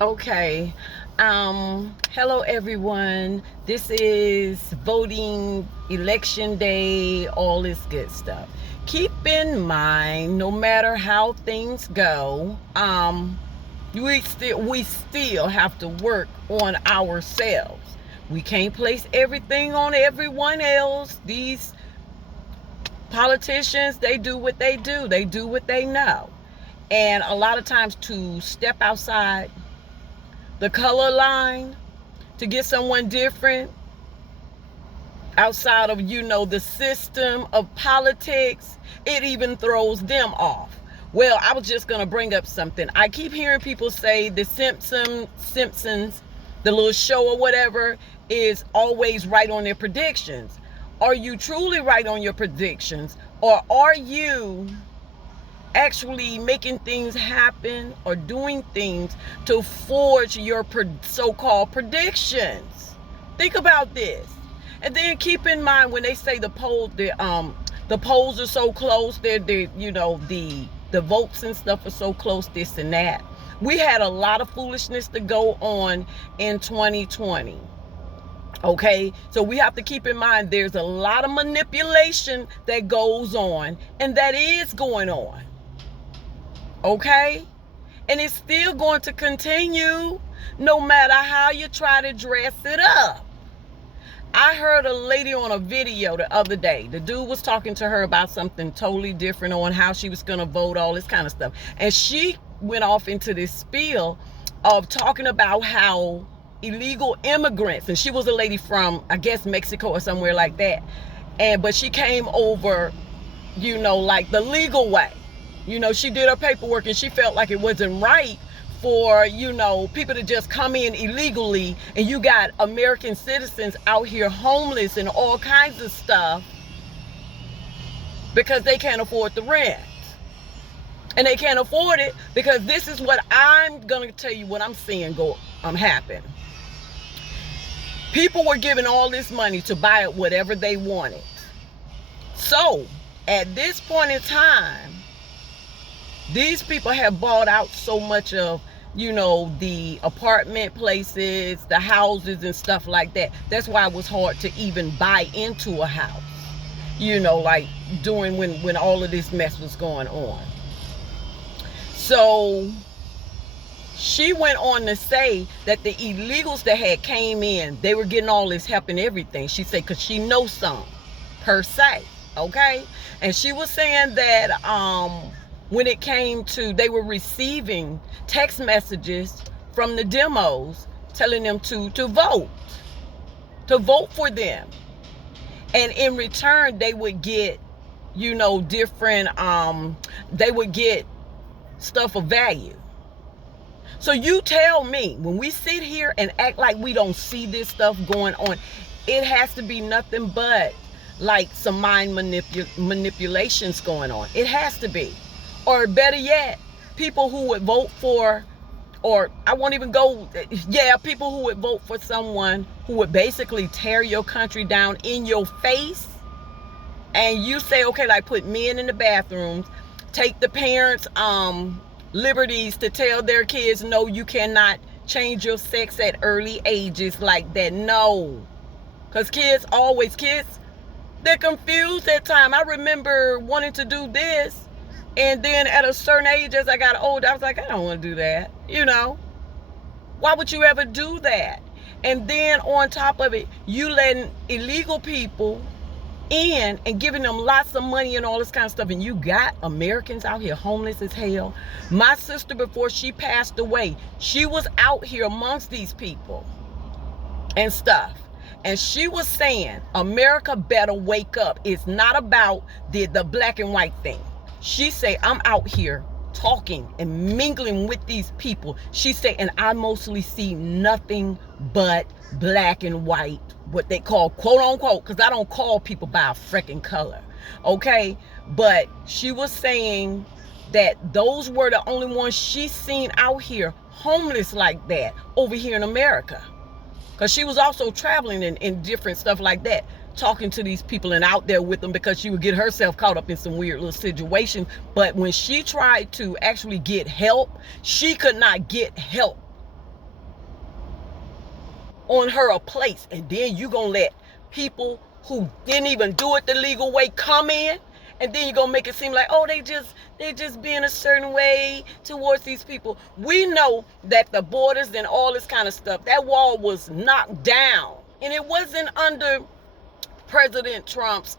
Okay. Hello everyone. This is voting election day, all this good stuff. Keep in mind, no matter how things go, we still have to work on ourselves. We can't place everything on everyone else. These politicians, they do what they do. They do what they know. And a lot of times to step outside the color line to get someone different outside of the system of politics, it even throws them off. Well, I was just going to bring up something. I keep hearing people say the Simpsons, the little show or whatever, is always right on their predictions. Are you truly right on your predictions, or are you actually making things happen or doing things to forge your so-called predictions? Think about this. And then keep in mind, when they say the polls are so close, the votes and stuff are so close, this and that. We had a lot of foolishness to go on in 2020. Okay, so we have to keep in mind there's a lot of manipulation that goes on and that is going on. Okay? And it's still going to continue no matter how you try to dress it up. I heard a lady on a video the other day. The dude was talking to her about something totally different on how she was going to vote, all this kind of stuff. And she went off into this spiel of talking about how illegal immigrants, and she was a lady from, I guess, Mexico or somewhere like that. But she came over, like the legal way. She did her paperwork and she felt like it wasn't right for, people to just come in illegally, and you got American citizens out here homeless and all kinds of stuff because they can't afford the rent. And they can't afford it because this is what I'm going to tell you what I'm seeing happen. People were giving all this money to buy whatever they wanted. So, at this point in time, these people have bought out so much of, the apartment places, the houses and stuff like that. That's why it was hard to even buy into a house, like during when all of this mess was going on. So she went on to say that the illegals that had came in, they were getting all this help and everything. She said, because she knows some, per se, okay? And she was saying that when it came to, they were receiving text messages from the demos telling them to vote for them. And in return, they would get, different, they would get stuff of value. So you tell me, when we sit here and act like we don't see this stuff going on, it has to be nothing but like some mind manipulations going on. It has to be. Or better yet, people who would vote for, or I won't even go, people who would vote for someone who would basically tear your country down in your face. And you say, okay, like put men in the bathrooms, take the parents' liberties to tell their kids, no, you cannot change your sex at early ages like that. No. Because kids, they're confused at time. I remember wanting to do this. And then at a certain age, as I got older, I was like, I don't want to do that. Why would you ever do that? And then on top of it, you letting illegal people in and giving them lots of money and all this kind of stuff. And you got Americans out here homeless as hell. My sister, before she passed away, she was out here amongst these people and stuff. And she was saying, America better wake up. It's not about the black and white thing. She say, I'm out here talking and mingling with these people. She say, and I mostly see nothing but black and white, what they call quote unquote, because I don't call people by a freaking color. Okay. But she was saying that those were the only ones she seen out here homeless like that over here in America. Because she was also traveling in different stuff like that, talking to these people and out there with them, because she would get herself caught up in some weird little situation. But when she tried to actually get help, she could not get help on her a place, and then you gonna let people who didn't even do it the legal way come in, and then you're gonna make it seem like, oh, they just being a certain way towards these people. We know that the borders and all this kind of stuff, that wall was knocked down, and it wasn't under President Trump's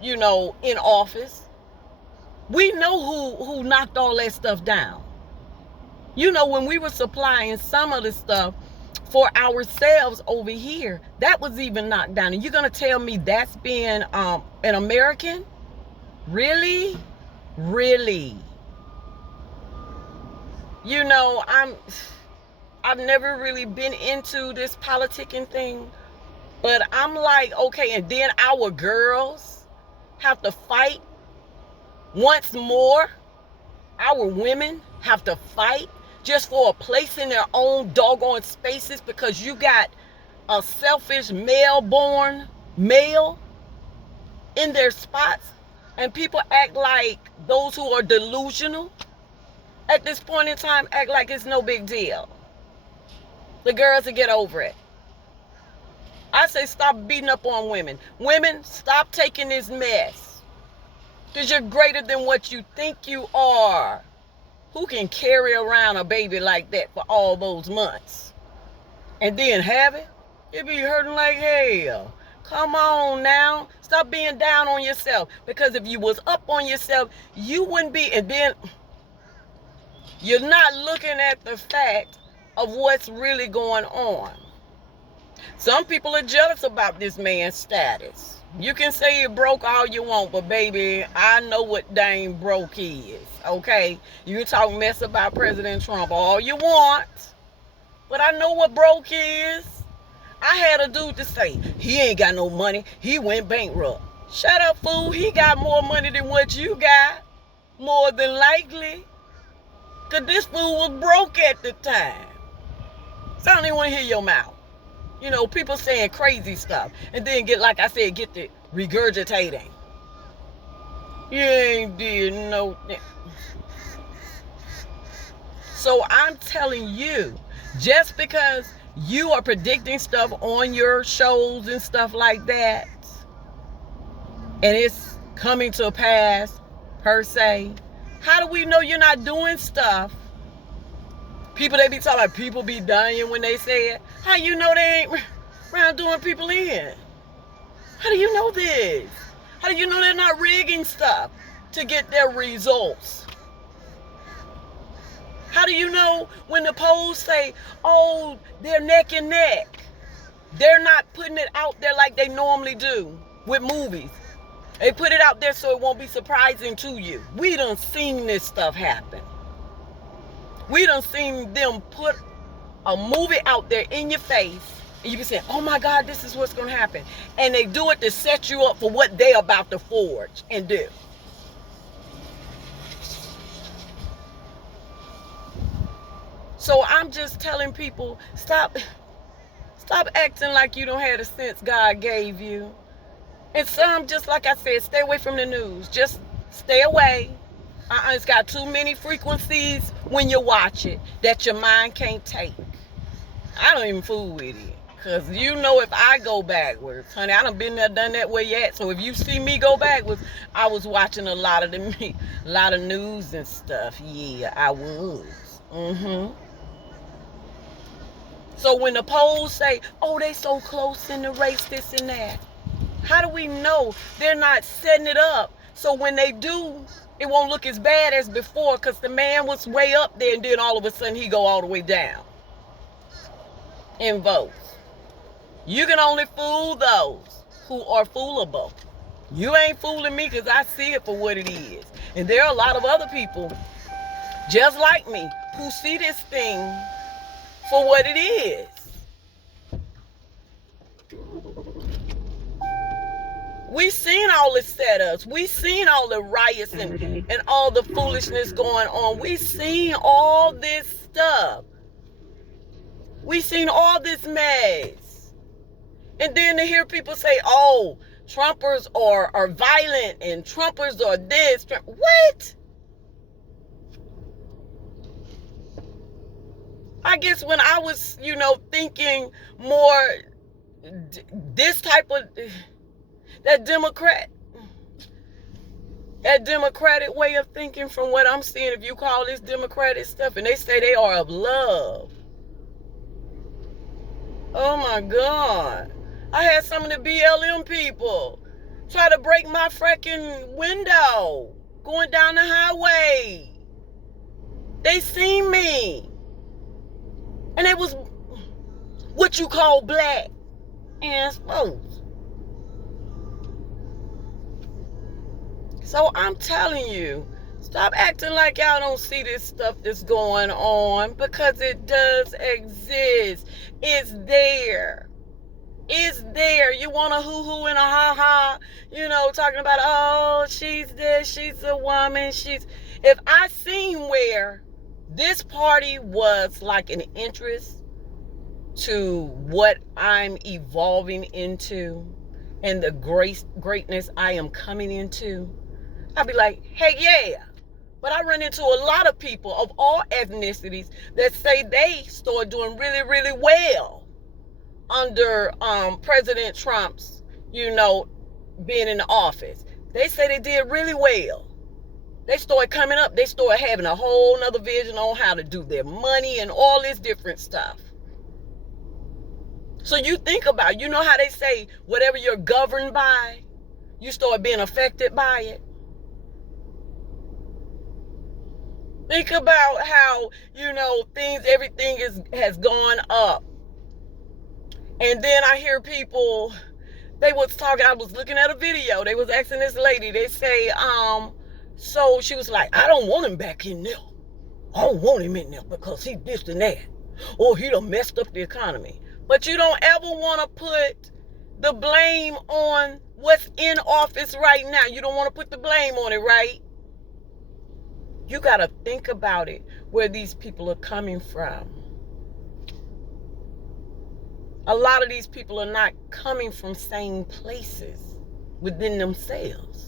in office. We know who knocked all that stuff down. When we were supplying some of the stuff for ourselves over here, that was even knocked down. And you're going to tell me that's being an American? Really? Really? I've never really been into this politicking thing, but I'm like, okay, and then our girls have to fight once more. Our women have to fight just for a place in their own doggone spaces because you got a selfish male-born male in their spots, and people act like those who are delusional at this point in time act like it's no big deal. The girls will get over it. I say stop beating up on women. Women, stop taking this mess, because you're greater than what you think you are. Who can carry around a baby like that for all those months and then have it? It be hurting like hell. Come on now. Stop being down on yourself, because if you was up on yourself, you wouldn't be. And then you're not looking at the fact of what's really going on. Some people are jealous about this man's status. You can say you're broke all you want, but baby, I know what dang broke is, okay? You can talk mess about President Trump all you want, but I know what broke is. I had a dude to say, he ain't got no money, he went bankrupt. Shut up, fool. He got more money than what you got, more than likely, because this fool was broke at the time. So I don't even want to hear your mouth. People saying crazy stuff and then get the regurgitating. You ain't did no. So I'm telling you, just because you are predicting stuff on your shows and stuff like that, and it's coming to pass per se, how do we know you're not doing stuff? People, they be talking about people be dying when they say it. How you know they ain't around doing people in? How do you know this? How do you know they're not rigging stuff to get their results? How do you know when the polls say, oh, they're neck and neck? They're not putting it out there like they normally do with movies. They put it out there so it won't be surprising to you. We done seen this stuff happen. We done seen them put a movie out there in your face, and you be saying, oh my God, this is what's going to happen. And they do it to set you up for what they're about to forge and do. So I'm just telling people, stop acting like you don't have the sense God gave you. And some, just like I said, stay away from the news. Just stay away. It's got too many frequencies when you watch it that your mind can't take. I don't even fool with it. Because if I go backwards, honey, I done been there, done that way yet. So if you see me go backwards, I was watching a lot of news and stuff. Yeah, I was. So when the polls say, oh, they so close in the race, this and that, how do we know they're not setting it up so when they do, it won't look as bad as before, because the man was way up there and then all of a sudden he go all the way down in votes. You can only fool those who are foolable. You ain't fooling me, because I see it for what it is. And there are a lot of other people just like me who see this thing for what it is. We seen all the setups. We seen all the riots and all the foolishness going on. We seen all this stuff. We seen all this mess. And then to hear people say, oh, Trumpers are violent and Trumpers are this. What? I guess when I was, thinking more this type of, that democratic way of thinking from what I'm seeing, if you call this democratic stuff, and they say they are of love. Oh my God. I had some of the BLM people try to break my freaking window going down the highway. They seen me. And it was what you call black and folks. So I'm telling you, stop acting like y'all don't see this stuff that's going on, because it does exist. It's there. It's there. You want a hoo-hoo and a ha-ha, talking about, oh, she's this, she's a woman, if I seen where this party was like an interest to what I'm evolving into and the greatness I am coming into, I'd be like, hey, yeah. But I run into a lot of people of all ethnicities that say they started doing really, really well under President Trump's, being in the office. They say they did really well. They started coming up. They started having a whole nother vision on how to do their money and all this different stuff. So you think about, how they say whatever you're governed by, you start being affected by it. Think about how, everything has gone up. And then I hear people, they was talking, I was looking at a video, they was asking this lady, they say, so she was like, I don't want him back in there. I don't want him in there because he this and that. Or he done messed up the economy. But you don't ever want to put the blame on what's in office right now. You don't want to put the blame on it, right? You got to think about it, where these people are coming from. A lot of these people are not coming from sane places within themselves.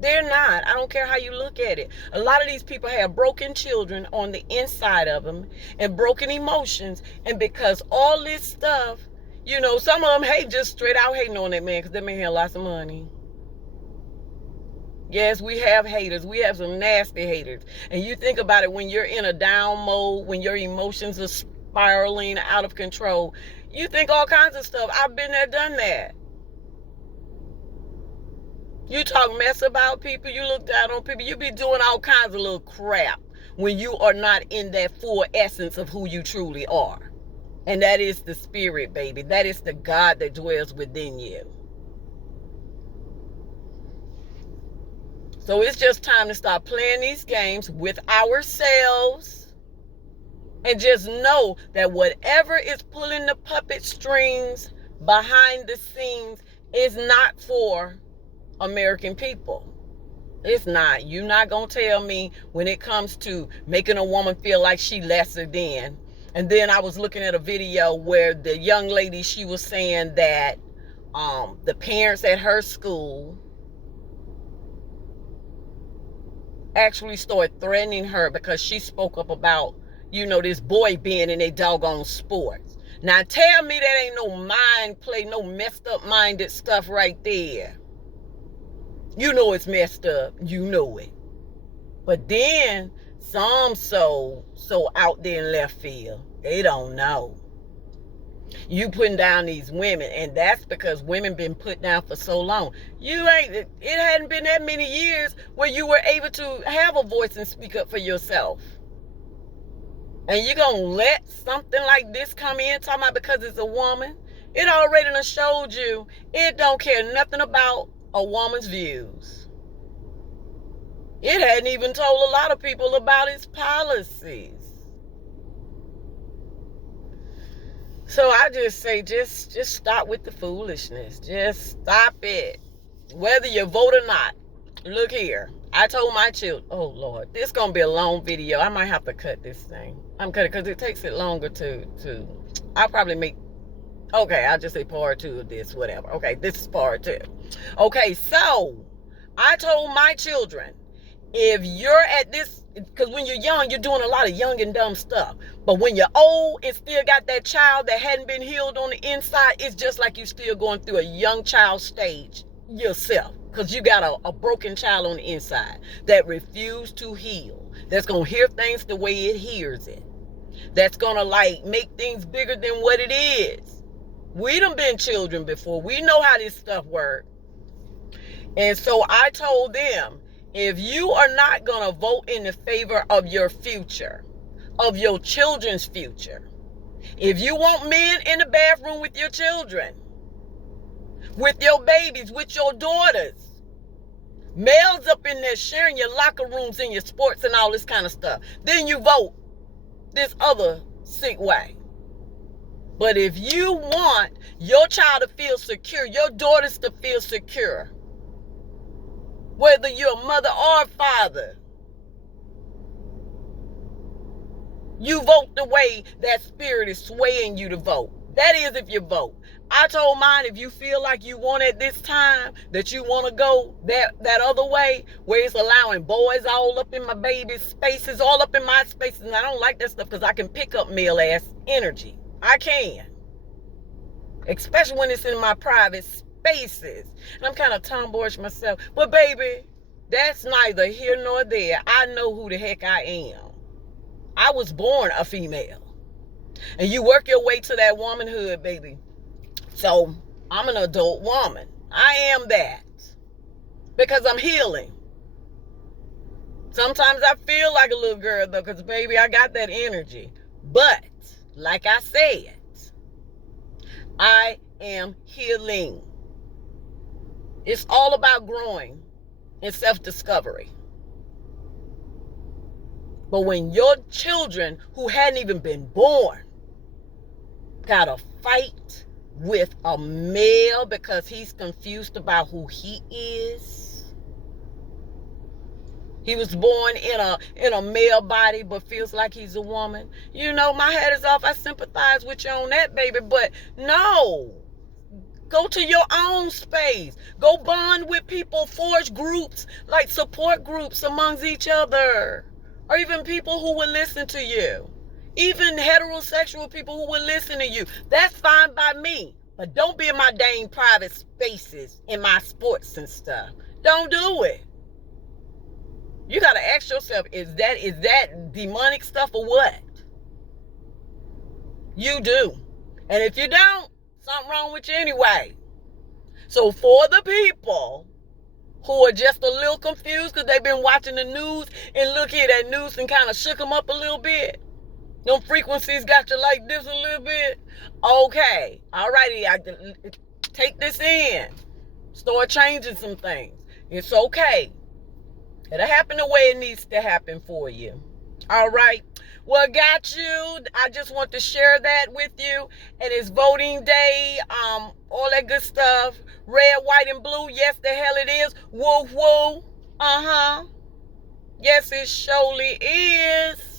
They're not. I don't care how you look at it. A lot of these people have broken children on the inside of them and broken emotions. And because all this stuff, some of them hate, just straight out hating on that man because that man had lots of money. Yes, we have haters. We have some nasty haters. And you think about it, when you're in a down mode, when your emotions are spiraling out of control, you think all kinds of stuff. I've been there, done that. You talk mess about people, you look down on people, you be doing all kinds of little crap when you are not in that full essence of who you truly are. And that is the spirit, baby. That is the God that dwells within you. So it's just time to stop playing these games with ourselves and just know that whatever is pulling the puppet strings behind the scenes is not for American people. It's not. You're not going to tell me when it comes to making a woman feel like she lesser than. And then I was looking at a video where the young lady, she was saying that the parents at her school actually started threatening her because she spoke up about, this boy being in a doggone sports. Now tell me that ain't no mind play, no messed up minded stuff right there. You know it's messed up. You know it. But then some so out there in left field, they don't know. You putting down these women, and that's because women been put down for so long. It hadn't been that many years where you were able to have a voice and speak up for yourself. And you're going to let something like this come in, talking about because it's a woman? It already done showed you it don't care nothing about a woman's views. It hadn't even told a lot of people about its policies. So I just say, just stop with the foolishness. Just stop it. Whether you vote or not. Look here. I told my children, oh Lord, this is going to be a long video. I might have to cut this thing. I'm cutting because it takes it longer to I'll probably make, okay, I'll just say part 2 of this, whatever. Okay, this is part 2. Okay, so I told my children, If you're at this, because when you're young, you're doing a lot of young and dumb stuff. But when you're old and still got that child that hadn't been healed on the inside, it's just like you still going through a young child stage yourself. Because you got a broken child on the inside that refused to heal. That's going to hear things the way it hears it. That's going to like make things bigger than what it is. We done been children before. We know how this stuff works. And so I told them, if you are not going to vote in the favor of your future, of your children's future, if you want men in the bathroom with your children, with your babies, with your daughters, males up in there sharing your locker rooms and your sports and all this kind of stuff, then you vote this other sick way. But if you want your child to feel secure, your daughters to feel secure, whether you're a mother or a father, you vote the way that spirit is swaying you to vote. That is, if you vote. I told mine, if you feel like you want at this time, that you want to go that other way, where it's allowing boys all up in my baby's spaces, all up in my spaces, and I don't like that stuff because I can pick up male ass energy. I can. Especially when it's in my private spaces. And I'm kind of tomboyish myself. But baby, that's neither here nor there. I know who the heck I am. I was born a female. And you work your way to that womanhood, baby. So I'm an adult woman. I am that. Because I'm healing. Sometimes I feel like a little girl though, because baby, I got that energy. But, like I said, I am healing. It's all about growing and self-discovery. But when your children who hadn't even been born gotta fight with a male because he's confused about who he is. He was born in a male body but feels like he's a woman. You know, my head is off. I sympathize with you on that, baby. But no. Go to your own space. Go bond with people. Forge groups, like support groups amongst each other. Or even people who will listen to you. Even heterosexual people who will listen to you. That's fine by me. But don't be in my dang private spaces, in my sports and stuff. Don't do it. You got to ask yourself, is that demonic stuff or what? You do. And if you don't, something wrong with you anyway. So for the people who are just a little confused because they've been watching the news and look at that news and kind of shook them up a little bit. Them frequencies got you like this a little bit. Okay. All righty. Take this in. Start changing some things. It's okay. It'll happen the way it needs to happen for you. All right. Well, got you. I just want to share that with you. And it's voting day. All that good stuff. Red, white, and blue. Yes, the hell it is. Woo, woo. Uh-huh. Yes, it surely is.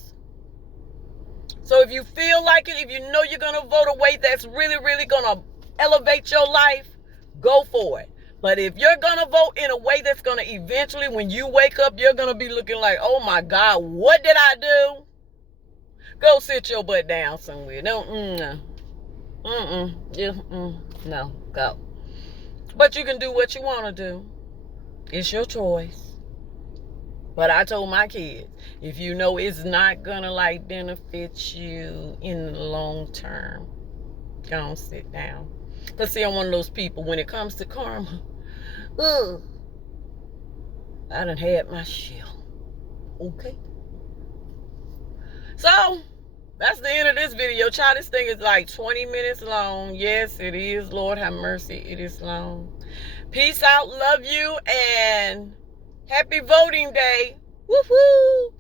So if you feel like it, if you know you're going to vote a way that's really, really going to elevate your life, go for it. But if you're going to vote in a way that's going to eventually, when you wake up, you're going to be looking like, oh my God, what did I do? Go sit your butt down somewhere. No, no, go. But you can do what you want to do. It's your choice. But I told my kids, if you know it's not going to like benefit you in the long term, don't sit down. Because see, I'm one of those people, when it comes to karma, I done had my shell. Okay? So, that's the end of this video. Child, this thing is like 20 minutes long. Yes, it is. Lord have mercy. It is long. Peace out. Love you. And happy voting day. Woohoo!